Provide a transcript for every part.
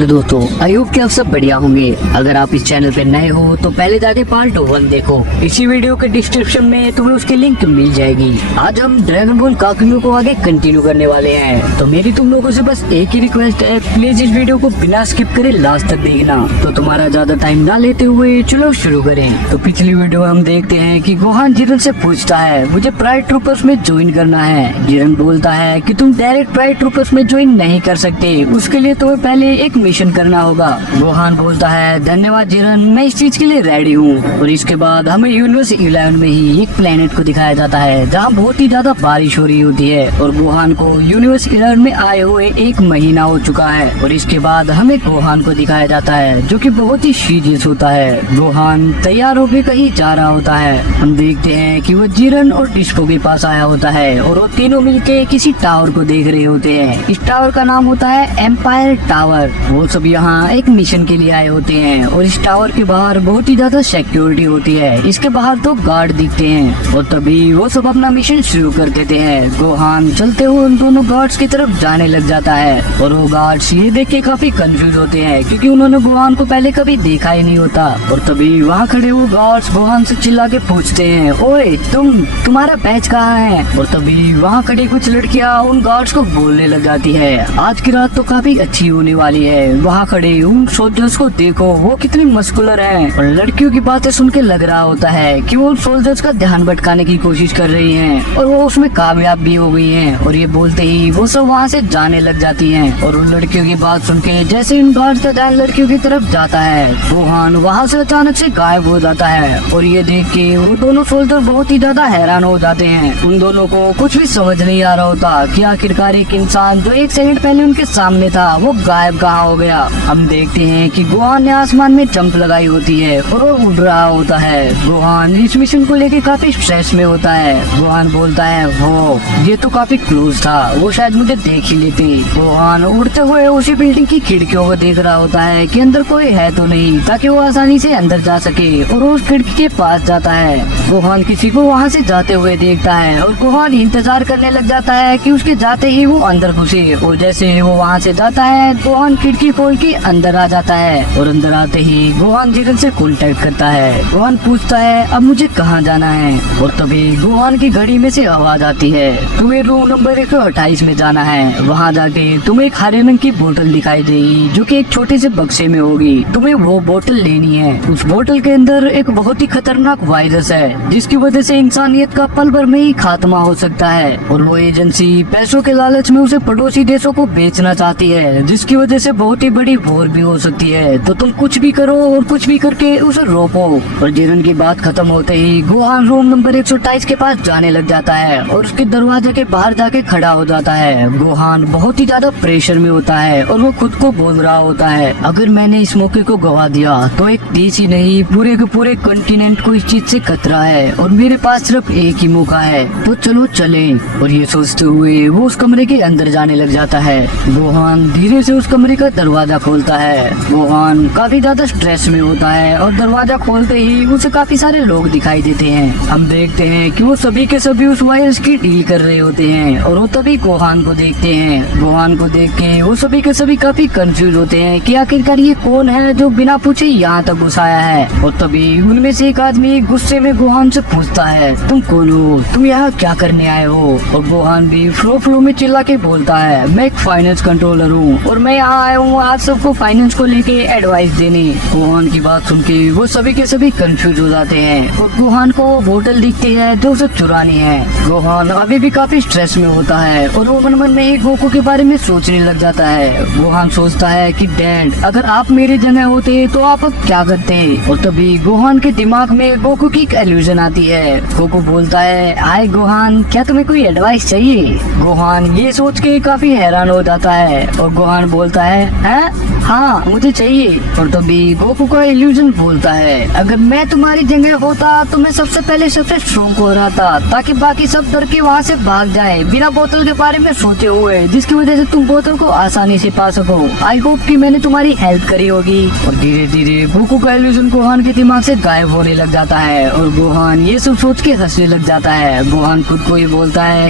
Hello दोस्तों, I hope कि आप सब बढ़िया होंगे। अगर आप इस चैनल पे नए हो तो पहले जाके पार्ट 1 देखो। इसी वीडियो के डिस्क्रिप्शन में तुम्हें उसकी लिंक मिल जाएगी। आज हम ड्रैगन बॉल काकुयो को आगे कंटिन्यू करने वाले हैं। तो मेरी तुम लोगों से बस एक ही रिक्वेस्ट है, प्लीज इस वीडियो को बिना स्किप करे लास्ट तक देखना। तो तुम्हारा ज्यादा टाइम ना लेते हुए चलो शुरू करें। तो पिछली वीडियो में हम देखते हैं कि गोहान जिरन से पूछता है मुझे प्राइड ट्रूपर्स में ज्वाइन करना है। जिरन बोलता है कि तुम डायरेक्ट प्राइड ट्रूपर्स में ज्वाइन नहीं कर सकते, उसके लिए तुम्हें पहले एक मिशन करना होगा। गोहान बोलता है धन्यवाद जिरन, मैं इस चीज के लिए रेडी हूँ। और इसके बाद हमें यूनिवर्स 11 में ही एक प्लेनेट को दिखाया जाता है जहाँ बहुत ही ज्यादा बारिश हो रही होती है। और गोहान को यूनिवर्स 11 में आए हुए 1 महीना हो चुका है। और इसके बाद हमें गोहान को दिखाया जाता है जो कि बहुत ही सीरियस होता है। गोहान तैयार होकर कहीं जा रहा होता है। हम देखते हैं कि वो जिरन और डिस्को के पास आया होता है और वो तीनों मिलके किसी टावर को देख रहे होते हैं। इस टावर का नाम होता है एम्पायर टावर। वो सब यहाँ एक मिशन के लिए आए होते हैं और इस टावर के बाहर बहुत ही ज्यादा सिक्योरिटी होती है। इसके बाहर तो गार्ड दिखते हैं और तभी वो सब अपना मिशन शुरू कर देते हैं। गोहान चलते हुए उन दोनों गार्ड्स की तरफ जाने लग जाता है और वो गार्ड्स ये देख के काफी कंफ्यूज होते हैं क्योंकि उन्होंने गोहान को पहले कभी देखा ही नहीं होता। और तभी वहाँ खड़े वो गार्ड्स गोहान से चिल्ला के पूछते हैं ओए तुम्हारा बैच कहाँ है। और तभी वहाँ खड़ी कुछ लड़कियाँ उन गार्ड्स को बोलने लग जाती है आज की रात तो काफी अच्छी होने वाली है। वहाँ खड़े उन सोल्जर्स को देखो वो कितनी मस्कुलर हैं। और लड़कियों की बातें सुन के लग रहा होता है कि वो सोल्जर्स का ध्यान भटकाने की कोशिश कर रही हैं और वो उसमें कामयाब भी हो गई हैं। और ये बोलते ही वो सब वहाँ से जाने लग जाती हैं। और उन लड़कियों की बात सुन के जैसे इन गार्ड्स का ध्यान लड़कियों की तरफ जाता है, गोहान वहाँ से अचानक से गायब हो जाता है। और ये देख के वो दोनों सोल्जर बहुत ही ज्यादा हैरान हो जाते हैं। उन दोनों को कुछ भी समझ नहीं आ रहा होता कि आखिरकार एक इंसान जो 1 सेकंड पहले उनके सामने था वो गायब कहाँ हो गया। हम देखते हैं कि गोहान ने आसमान में जंप लगाई होती है और वो उड़ रहा होता है। गोहान इस मिशन को लेके काफी स्ट्रेस में होता है। गोहान बोलता है वो ये तो काफी क्लोज था, वो शायद मुझे देख ही लेते। गोहान उड़ते हुए उसी बिल्डिंग की खिड़कियों को देख रहा होता है कि अंदर कोई है तो नहीं, ताकि वो आसानी से अंदर जा सके। और वो उस खिड़की के पास जाता है। गोहान किसी को वहाँ से जाते हुए देखता है और गोहान इंतजार करने लग जाता है कि उसके जाते ही वो अंदर घुसे। और जैसे ही वो वहाँ से जाता है गोहान खिड़की खोल के अंदर आ जाता है। और अंदर आते ही गोहान जिरन से कांटेक्ट करता है। गोहान पूछता है अब मुझे कहाँ जाना है। और तभी गोहान की घड़ी में से आवाज आती है तुम्हें रूम नंबर 128 में जाना है। वहाँ जाके तुम्हें एक हरे रंग की बोतल दिखाई देगी जो कि एक छोटे से बक्से में होगी। तुम्हें वो बोतल लेनी है। उस बोतल के अंदर एक बहुत ही खतरनाक वायरस है जिसकी वजह से इंसानियत का पल भर में ही खात्मा हो सकता है। और वो एजेंसी पैसों के लालच में उसे पड़ोसी देशों को बेचना चाहती है जिसकी वजह से बहुत ही बड़ी वॉर भी हो सकती है। तो तुम कुछ भी करो और कुछ भी करके उसे रोको। और जिरन की बात खत्म होते ही गोहान रूम नंबर 128 के पास जाने लग जाता है और उसके दरवाजे के बाहर जाके खड़ा हो जाता है। गोहान बहुत ही ज्यादा प्रेशर में होता है और वो खुद को बोल रहा होता है अगर मैंने इस मौके को गवा दिया तो एक देश ही नहीं पूरे के पूरे कॉन्टिनेंट को इस चीज से खतरा है और मेरे पास सिर्फ एक ही मौका है, तो चलो चले। और ये सोचते हुए वो उस कमरे के अंदर जाने लग जाता है। गोहान धीरे से उस कमरे का दरवाजा खोलता है। गोहान काफी ज्यादा स्ट्रेस में होता है और दरवाजा खोलते ही उसे काफी सारे लोग दिखाई देते हैं। हम देखते हैं कि वो सभी के सभी उस वायरस की डील कर रहे होते हैं और वो तभी गोहान को देखते हैं। गोहान को देख के वो सभी के सभी काफी कंफ्यूज होते हैं कि आखिरकार ये कौन है जो बिना पूछे यहाँ तक घुसाया है। और तभी उनमें से एक आदमी गुस्से में गोहान से पूछता है तुम कौन हो, तुम यहाँ क्या करने आए हो। और गोहान भी फ्लो में चिल्ला के बोलता है मैं एक फाइनेंस कंट्रोलर हूँ और मैं यहाँ आया हूँ आज सबको फाइनेंस को लेके एडवाइस देने। गोहान की बात सुन के वो सभी के सभी कंफ्यूज हो जाते हैं और गोहान को वो बोतल दिखती है जो उसे चुरानी है। गोहान अभी भी काफी स्ट्रेस में होता है और वो मन मन में ही गोकू के बारे में सोचने लग जाता है। गोहान सोचता है कि डैड अगर आप मेरे जगह होते तो आप अब क्या करते। और तभी गोहान के दिमाग में गोकू की एक एल्यूजन आती है। गोकू बोलता है हाय गोहान, क्या तुम्हें कोई एडवाइस चाहिए। गोहान ये सोच के काफी हैरान हो जाता है और गोहान बोलता है हाँ मुझे चाहिए। और तभी गोकू का इल्यूजन बोलता है अगर मैं तुम्हारी जगह होता तो मैं सबसे पहले सबसे स्ट्रॉन्ग हो रहा था ताकि बाकी सब डर के वहाँ से भाग जाए बिना बोतल के बारे में सोचे हुए, जिसकी वजह से तुम बोतल को आसानी से पा सको। आई होप कि मैंने तुम्हारी हेल्प करी होगी। और धीरे धीरे गोकू का इल्यूजन गोहान के दिमाग से गायब होने लग जाता है और गोहान ये सब सोच के हंसने लग जाता है। गोहान खुद को ही बोलता है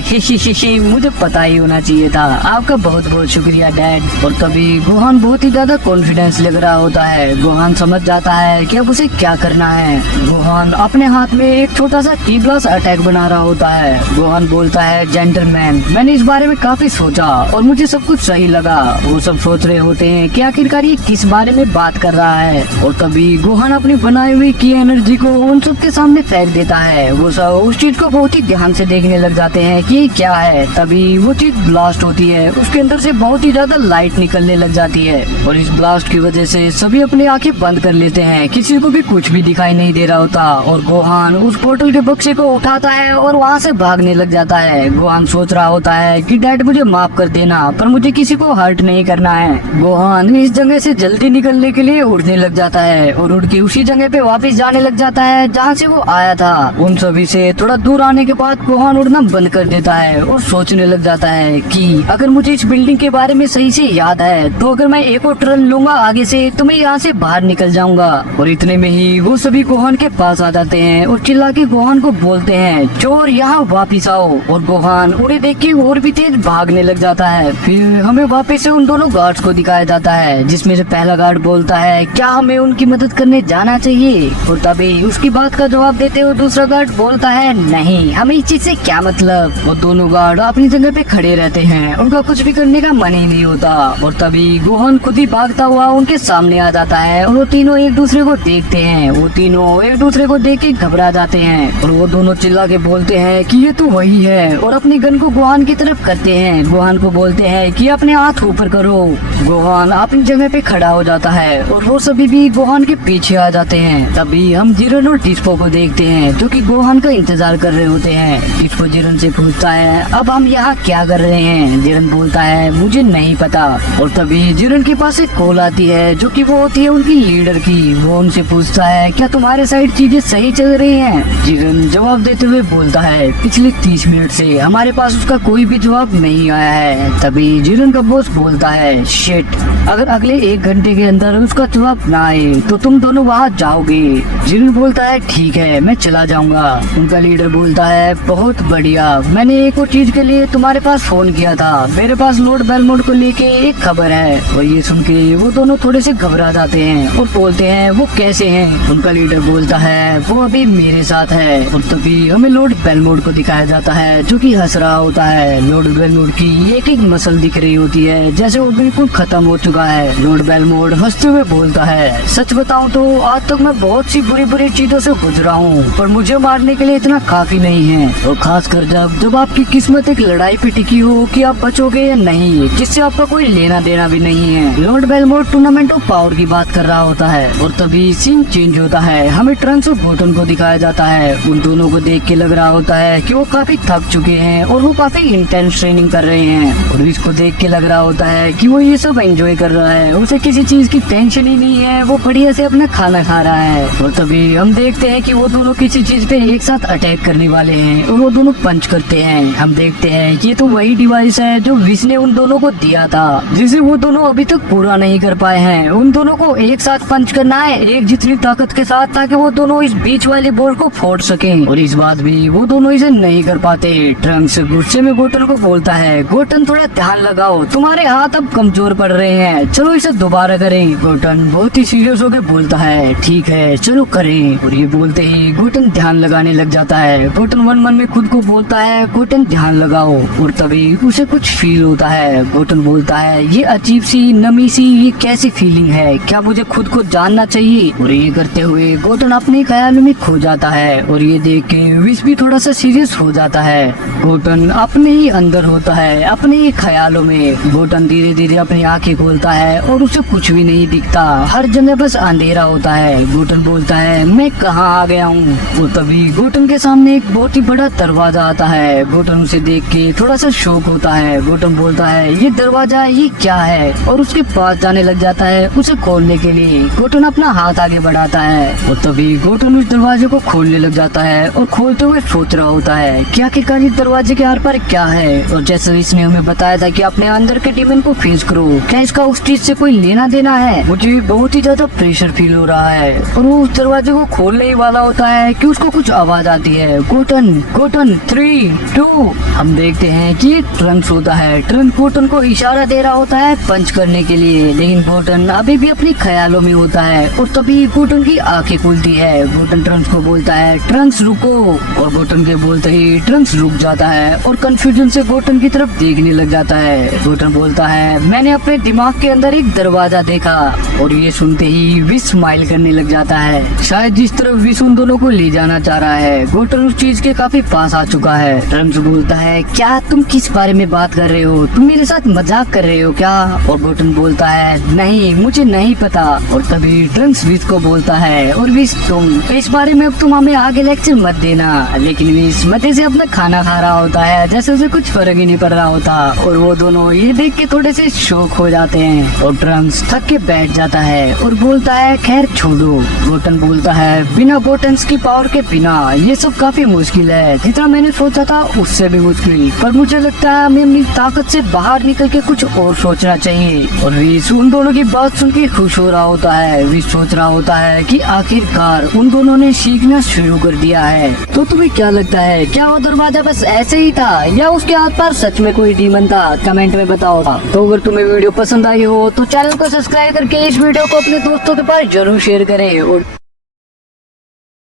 मुझे पता ही होना चाहिए था। आपका बहुत बहुत शुक्रिया डैड। और तभी गोहान बहुत ही ज्यादा ज्यादा कॉन्फिडेंस लग रहा होता है। गोहान समझ जाता है कि अब उसे क्या करना है। गोहान अपने हाथ में एक छोटा सा की ग्लास अटैक बना रहा होता है। गोहान बोलता है, जेंटलमैन, मैंने इस बारे में काफी सोचा और मुझे सब कुछ सही लगा। वो सब सोच रहे होते हैं कि आखिरकार ये किस बारे में बात कर रहा है, और तभी गोहान अपनी बनाई हुई की एनर्जी को उन सब के सामने फेंक देता है। वो सब उस चीज को बहुत ही ध्यान से देखने लग जाते हैं कि ये क्या है। तभी वो चीज ब्लास्ट होती है, उसके अंदर से बहुत ही ज्यादा लाइट निकलने लग जाती है और इस ब्लास्ट की वजह से सभी अपनी आंखें बंद कर लेते हैं। किसी को भी कुछ भी दिखाई नहीं दे रहा होता और गोहान उस पोर्टल के बक्से को उठाता है और वहाँ से भागने लग जाता है। गोहान सोच रहा होता है कि डैड मुझे माफ कर देना, पर मुझे किसी को हर्ट नहीं करना है। गोहान इस जगह से जल्दी निकलने के लिए उड़ने लग जाता है और उड़ के उसी जगह पे वापस जाने लग जाता है जहाँ से वो आया था। उन सभी से थोड़ा दूर आने के बाद गोहान उड़ना बंद कर देता है और सोचने लग जाता है कि अगर मुझे इस बिल्डिंग के बारे में सही से याद है तो अगर मैं एक और टर्न लूंगा आगे से तो मैं यहाँ से बाहर निकल जाऊंगा। और इतने में ही वो सभी गोहान के पास आ जाते हैं और चिल्ला के गोहान को बोलते हैं, चोर यहाँ वापिस आओ। और गोहान उन्हें देख के और भी तेज भागने लग जाता है। फिर हमें वापस से उन दोनों गार्ड्स को दिखाया जाता है, जिसमें से पहला गार्ड बोलता है, क्या हमें उनकी मदद करने जाना चाहिए? और तभी उसकी बात का जवाब देते हुए दूसरा गार्ड बोलता है, नहीं, हमें इस चीज से क्या मतलब। वो दोनों गार्ड अपनी जगह पे खड़े रहते हैं, उनका कुछ भी करने का मन ही नहीं होता। और तभी गोहान खुद ही भागता हुआ उनके सामने आ जाता है और वो तीनों एक दूसरे को देखते हैं। वो तीनों एक दूसरे को देख के घबरा जाते हैं और वो दोनों चिल्ला के बोलते हैं कि ये तो वही है, और अपनी गन को गोहान की तरफ करते हैं। गोहान को बोलते हैं कि अपने हाथ ऊपर करो। गोहान अपनी जगह पे खड़ा हो जाता है और वो सभी भी गोहान के पीछे आ जाते हैं। तभी हम जिरन और टिस्पो को देखते हैं जो कि गोहान का इंतजार कर रहे होते हैं। टिस्पो जिरन से पूछता है, अब हम यहाँ क्या कर रहे हैं? जिरन बोलता है, मुझे नहीं पता। और तभी जिरन के पास एक कॉल आती है जो कि वो होती है उनकी लीडर की। वो उनसे पूछता है, क्या तुम्हारे साइड चीजें सही चल रही हैं? जिरन जवाब देते हुए बोलता है, पिछले 30 मिनट से हमारे पास उसका कोई भी जवाब नहीं आया है। तभी जिरन का बॉस बोलता है, शिट, अगर अगले 1 घंटे के अंदर उसका जवाब ना आए तो तुम दोनों वहाँ जाओगे। जिरन बोलता है, ठीक है, मैं चला जाऊंगा। उनका लीडर बोलता है, बहुत बढ़िया, मैंने एक और चीज के लिए तुम्हारे पास फोन किया था। मेरे पास लॉर्ड बेलमोंट को लेके एक खबर है। और ये सुन के वो दोनों थोड़े से घबरा जाते हैं और बोलते हैं, वो कैसे हैं? उनका लीडर बोलता है, वो अभी मेरे साथ है। और तभी हमें लॉर्ड बेलमोंट को दिखाया जाता है जो कि हंस रहा होता है। लॉर्ड बेलमोंट की एक एक मसल दिख रही होती है जैसे वो बिल्कुल खत्म हो चुका है। लॉर्ड बेलमोंट हंसते हुए बोलता है, सच बताऊं तो आज तक मैं बहुत सी बुरी बुरी चीजों से गुजरा हूँ, पर मुझे मारने के लिए इतना काफी नहीं है। और खासकर जब आपकी किस्मत एक लड़ाई पे टिकी हो कि आप बचोगे या नहीं, जिससे आपका कोई लेना देना भी नहीं है। Lord Belmont tournament of power की बात कर रहा होता है। और तभी सीन चेंज होता है, हमें ट्रंक्स और गोटन को दिखाया जाता है। उन दोनों को देख के लग रहा होता है कि वो काफी थक चुके हैं और वो काफी इंटेंस ट्रेनिंग कर रहे हैं। और इसको देख के लग रहा होता है कि वो ये सब एंजॉय कर रहा है, उसे किसी चीज की टेंशन ही नहीं है, वो बढ़िया से अपना खाना खा रहा है। और तभी हम देखते हैं कि वो दोनों किसी चीज पे एक साथ अटैक करने वाले हैं और वो दोनों पंच करते हैं। हम देखते हैं ये तो वही डिवाइस है जो विश ने उन दोनों को दिया था, जिसे वो दोनों अभी तक पूरा नहीं कर पाए हैं। उन दोनों को एक साथ पंच करना है, एक जितनी ताकत के साथ, ताकि वो दोनों इस बीच वाले बोर्ड को फोड़ सकें। और इस बात भी वो दोनों इसे नहीं कर पाते। ट्रंक्स गुस्से में गोटन को बोलता है, गोटन थोड़ा ध्यान लगाओ, तुम्हारे हाथ अब कमजोर पड़ रहे हैं, चलो इसे दोबारा करें। गोटन बहुत ही सीरियस होकर बोलता है, ठीक है चलो करें। और ये बोलते ही गोटन ध्यान लगाने लग जाता है। गोटन मन में खुद को बोलता है, गोटन ध्यान लगाओ। और तभी उसे कुछ फील होता है। गोटन बोलता है, ये अजीब सी नमी सी ये कैसी फीलिंग है, क्या मुझे खुद को जानना चाहिए? और ये करते हुए गोटन अपने ख्यालों में खो जाता है। और ये देख के विश भी थोड़ा सा सीरियस हो जाता है। गोटन अपने ही अंदर होता है, अपने ही ख्यालों में। गोटन धीरे धीरे अपनी आंखें खोलता है और उसे कुछ भी नहीं दिखता, हर जगह बस अंधेरा होता है। गोटन बोलता है, मैं कहाँ आ गया हूँ? और तभी गोटन के सामने एक बहुत ही बड़ा दरवाजा आता है। गोटन उसे देख के थोड़ा सा शौक होता है। गोटन बोलता है, ये दरवाजा ये क्या है? और उसके पास जाने लग जाता है उसे खोलने के लिए। गोटन अपना हाथ आगे बढ़ाता है और तभी गोटन उस दरवाजे को खोलने लग जाता है और खोलते हुए सोच रहा होता है कि आखिरकार इस दरवाजे के आर पार क्या है। और जैसे इसने हमें बताया था कि अपने अंदर के डीमन को फेस करो, क्या इसका उस चीज से कोई लेना देना है? मुझे बहुत ही ज्यादा प्रेशर फील हो रहा है। और वो उस दरवाजे को खोलने ही वाला होता है कि उसको कुछ आवाज आती है, गोटन गोटन 3 2। हम देखते हैं कि ट्रंक्स होता है। ट्रंक्स गोटन को इशारा दे रहा होता है पंच करने के लिए। चाहिए, लेकिन बोटन अभी भी अपने ख्यालों में होता है। और तभी बोटन की आंखें खुलती है। बोटन ट्रंक्स को बोलता है ट्रंक्स रुको, और बोटन के बोलते ही ट्रंक्स रुक जाता है और कंफ्यूजन से बोटन की तरफ देखने लग जाता है। बोटन बोलता है मैंने अपने दिमाग के अंदर एक दरवाजा देखा, और ये सुनते ही विश स्माइल करने लग जाता है, शायद जिस तरफ विश उन दोनों को ले जाना चाह रहा है। बोटन उस चीज के काफी पास आ चुका है। ट्रंक्स बोलता है क्या तुम किस बारे में बात कर रहे हो, तुम मेरे साथ मजाक कर रहे हो क्या? और बोटन बोलता है नहीं मुझे नहीं पता। और तभी ट्रंक्स विश को बोलता है और विश तुम इस बारे में अब तुम हमें आगे लेक्चर मत देना। लेकिन विश मजे से अपना खाना खा रहा होता है, जैसे उसे कुछ फर्क ही नहीं पड़ रहा होता। और वो दोनों ये देख के थोड़े से शौक हो जाते हैं, और ट्रंक्स थक के बैठ जाता है और बोलता है खैर छोड़ो। बोटन बोलता है बिना बोटन्स की पावर के बिना ये सब काफी मुश्किल है, जितना मैंने सोचा था उससे भी मुश्किल, पर मुझे लगता है हमें अपनी ताकत से बाहर निकल के कुछ और सोचना चाहिए। और विश उन दोनों की बात सुन के खुश हो रहा होता है। विश सोच रहा होता है कि आखिरकार उन दोनों ने सीखना शुरू कर दिया है। तो तुम्हें क्या लगता है, क्या वो दरवाजा बस ऐसे ही था या उसके आस पास सच में कोई डीमन था? कमेंट में बताओ। तो अगर तुम्हें वीडियो पसंद आई हो तो चैनल को सब्सक्राइब करके इस वीडियो को अपने दोस्तों के पास जरूर शेयर करें। और